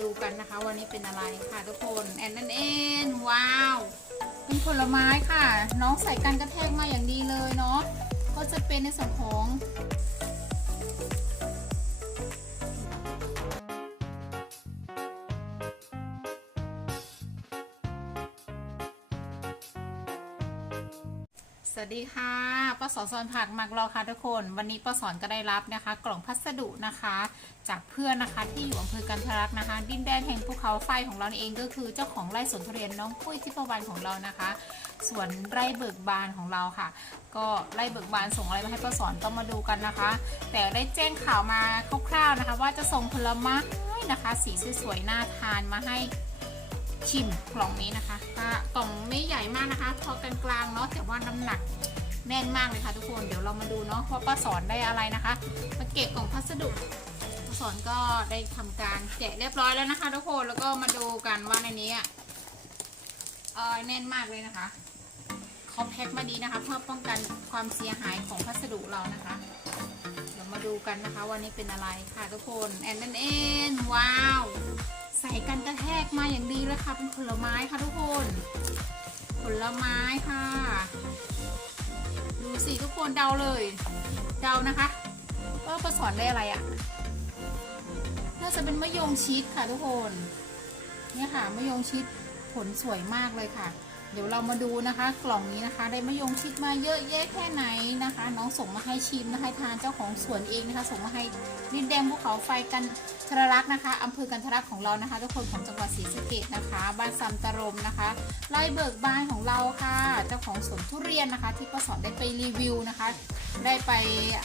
ดูกันนะคะ วันนี้เป็นอะไรค่ะทุกคนแอนนั่นเองว้าวเป็นผลไม้ค่ะ น้องใส่กันกระแทกมาอย่างดีเลยเนาะก็จะเป็นในส่วนของ สวัสดีค่ะป้าสอนสอนผักมักรอค่ะทุกคน วันนี้ป้าสอนก็ได้รับนะคะ กล่องพัสดุนะคะ จากเพื่อนนะคะที่อยู่อำเภอกันทรักนะคะ ดินแดนแห่งภูเขาไฟของเราเองก็คือเจ้าของไร่สวนทุเรียนน้องปุ้ยทิพวรรณของเรานะคะ สวนไร่เบิกบานของเราค่ะ ก็ไร่เบิกบานส่งอะไรมาให้ป้าสอนต้องมาดูกันนะคะ แต่ได้แจ้งข่าวมาคร่าวๆนะคะ ว่าจะส่งผลไม้นะคะ สีสวยๆน่าทานมาให้ ชิมกล่องนี้นะคะกล่องไม่ใหญ่มากนะคะ พอกลางๆเนาะแต่ว่าน้ำหนักแน่นมากเลยค่ะทุกคนเดี๋ยวเรามาดูเนาะว่าป้าสอนได้อะไรนะคะ มาเก็บกล่องพัสดุป้าสอนก็ได้ทำการแกะเรียบร้อยแล้วนะคะ ทุกคนแล้วก็มาดูกันว่าในนี้อะเออแน่นมากเลยนะคะเขาแพ็คมาดีนะคะ เพื่อป้องกันความเสียหายของพัสดุเรานะคะ เดี๋ยวมาดูกันนะคะวันนี้เป็นอะไรค่ะทุกคนแอนนั่นเองว้าว ใส่กันกระแทกมาอย่างดีเลยค่ะ เป็นผลไม้ค่ะทุกคน ผลไม้ค่ะ ดูสิทุกคนเดาเลย เดานะคะว่าประสอนได้อะไรอะ่ะ น่าจะเป็นมะยงชิดค่ะทุกคน เนี่ยค่ะมะยงชิดผลสวยมากเลยค่ะ เดี๋ยวเรามาดูนะคะ กล่องนี้นะคะ ได้มะยงชิดมาเยอะแยะแค่ไหนนะคะ น้องส่งมาให้ชิมนะคะทานเจ้าของสวนเองนะคะ ส่งมาให้ดินแดงภูเขาไฟกันทรลักษ์นะคะอำเภอกันทรลักษ์ของเรานะคะ ทุกคนของจังหวัดศรีสะเกษนะคะบ้านซัมตรมนะคะไร่เบิกบานของเราค่ะ เจ้าของสวนทุเรียนนะคะ ที่ป้าสอนได้ไปรีวิวนะคะ ได้ไป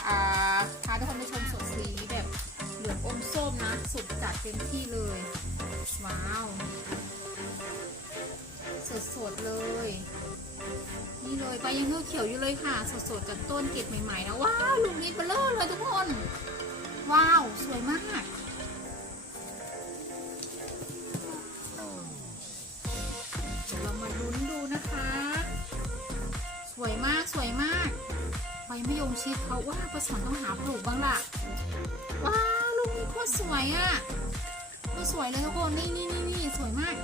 อ่าพาทุกคนไปชมสวนสีแบบเหลืองอมส้มนะสุดจัดเต็มที่เลยว้าว สดๆเลย นี่เลยใบยังเขียวอยู่เลยค่ะ สดๆจากต้นเก็บใหม่ๆนะว้าวลูกนี้เบลอเลยทุกคน ว้าว สวยมากเดี๋ยวเรามาลุ้นดูนะคะ สวยมากสวยมากใบมะยงชิดเขาว่าประสอนต้องหาปลูกบ้างล่ะ ว้าวลูกนี้โคตรสวยอะ่ะโคตรสวยเลยทุกคนนี่นี่นี่นี่สวยมาก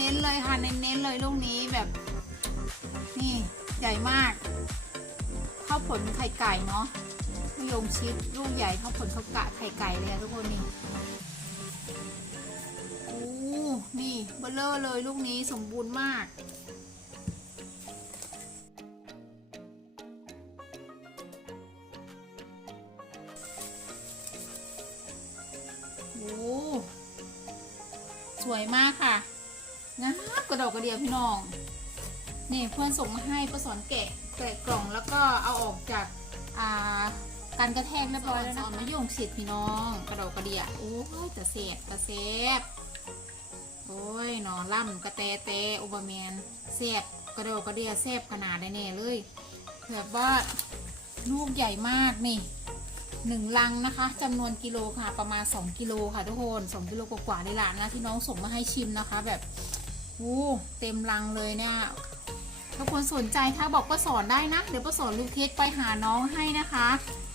เน้นๆเลยค่ะ เน้นๆเลยลูกนี้แบบ นี่ใหญ่มากเท่าผลไข่ไก่เนาะมะยงชิดลูกใหญ่เท่าผลข้าวกะไข่ไก่เลยอะทุกคนนี่โอ้นี่เบลเลอร์เลยลูกนี้สมบูรณ์มากโอ้สวยมากค่ะ นะกระดอกกระเดียพี่น้องนี่เพื่อนส่งมาให้ประสอนแกะแกะกล่องแล้วก็เอาออกจากอ่าการกระแทกเรียบร้อยแล้วนะมะยงชิดพี่น้อง กระดอกกระเดียโอ้ยแต่เสบแต่เสบโอ้ยหนอนล่ำกระแตเตโอบะแมนเสบกระดอกกระเดียเสบขนาดได้แน่เลยแบบว่าลูกใหญ่มากนี่หนึ่งลังนะคะจำนวนกิโลค่ะประมาณ 2 กิโลค่ะทุกคน2กิโลกว่าๆเลยล่ะนะที่น้องส่งมาให้ชิมนะคะ แบบ อู้เต็มลังเลยเนี่ยถ้าคนสนใจถ้าบอกป้าสอนได้นะ เดี๋ยวป้าสอนลูกเทสไปหาน้องให้นะคะ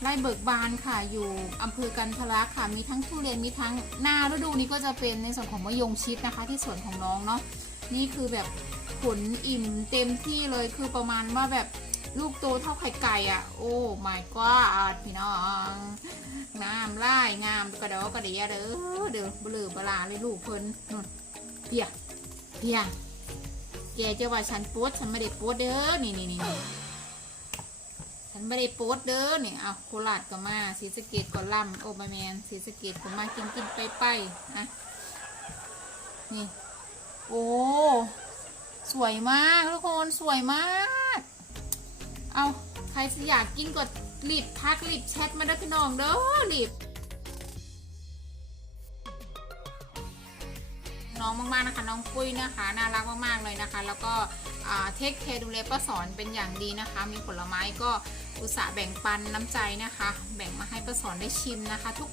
ไร่เบิกบานค่ะอยู่อำเภอกันทะลักค่ะมีทั้งทุเรียนมีทั้งหน้าฤดูนี้ก็จะเป็นในส่วนของมะยงชิดนะคะ ที่สวนของน้องเนาะนี่คือแบบผลอิ่มเต็มที่เลยคือประมาณว่าแบบลูกโตเท่าไข่ไก่อะ โอ้ my god พี่น้องงามไล่งามกระดอกระเดียเด้อเด้อเบลือบลาเลยลูกเพิ่นนู่นเพีย เพียแกจะว่าฉันโป๊ดฉันไม่ได้โป๊ดเด้อนี่นี่นี่ฉันไม่ได้โป๊ดเด้อนี่เอาโคราชก็มาศรีสเกดก็ล่ำโอ้มาแมนศรีสเกดก็มากินกินไปไปอะนี่ โอ้สวยมากทุกคนสวยมาก เอาใครสิอยากกินกดรีบทักรีบแชทมาได้อพี่น้องเด้อรีบ น้องมากๆนะคะ น้องปุ้ยนะคะ น่ารักมากๆเลยนะคะ แล้วก็เทคเคดูแลป้าสอนเป็นอย่างดีนะคะ มีผลไม้ก็อุตส่าห์แบ่งปันน้ำใจนะคะ แบ่งมาให้ป้าสอนได้ชิมนะคะ ทุก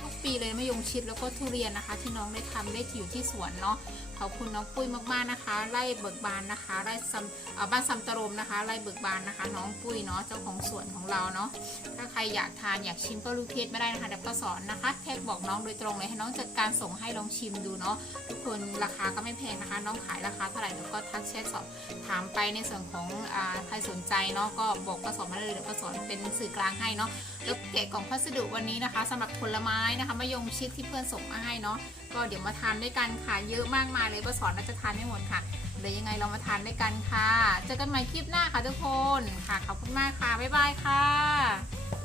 ทุกปีเลยมะยงชิดแล้วก็ทุเรียนนะคะ ที่น้องได้ทำได้อยู่ที่สวนเนาะขอบคุณน้องปุ้ยมากๆนะคะไร่เบิกบานนะคะไร่ซัมบ้านซัมตรมนะคะไร่เบิกบานนะคะ น้องปุ้ยเนาะเจ้าของสวนของเราเนาะถ้าใครอยากทานอยากชิมก็ลูกเพจไม่ได้นะคะเดี๋ยวก็สอนนะคะแค่บอกน้องโดยตรงเลยให้น้องจัดการส่งให้ลองชิมดูเนาะทุกคนราคาก็ไม่แพงนะคะ น้องขายราคาเท่าไหร่เดี๋ยวก็ทักแชทสอบถามไปในส่วนของอใครสนใจเนาะก็บอกก็สอนมาเลยเดี๋ยวก็สอนเป็นสื่อกลางให้เนาะแล้วแกะกล่องพัสดุวันนี้นะคะสำหรับผลไม้นะคะมะยงชิดที่เพื่อนส่งมาให้เนาะ ก็เดี๋ยวมาทานด้วยกันค่ะ เยอะมากมายเลยประสอนน่าจะทานไม่หมดค่ะ เดี๋ยวยังไงเรามาทานด้วยกันค่ะ เจอกันใหม่คลิปหน้าค่ะทุกคนค่ะ ขอบคุณมากค่ะ บ๊ายบายค่ะ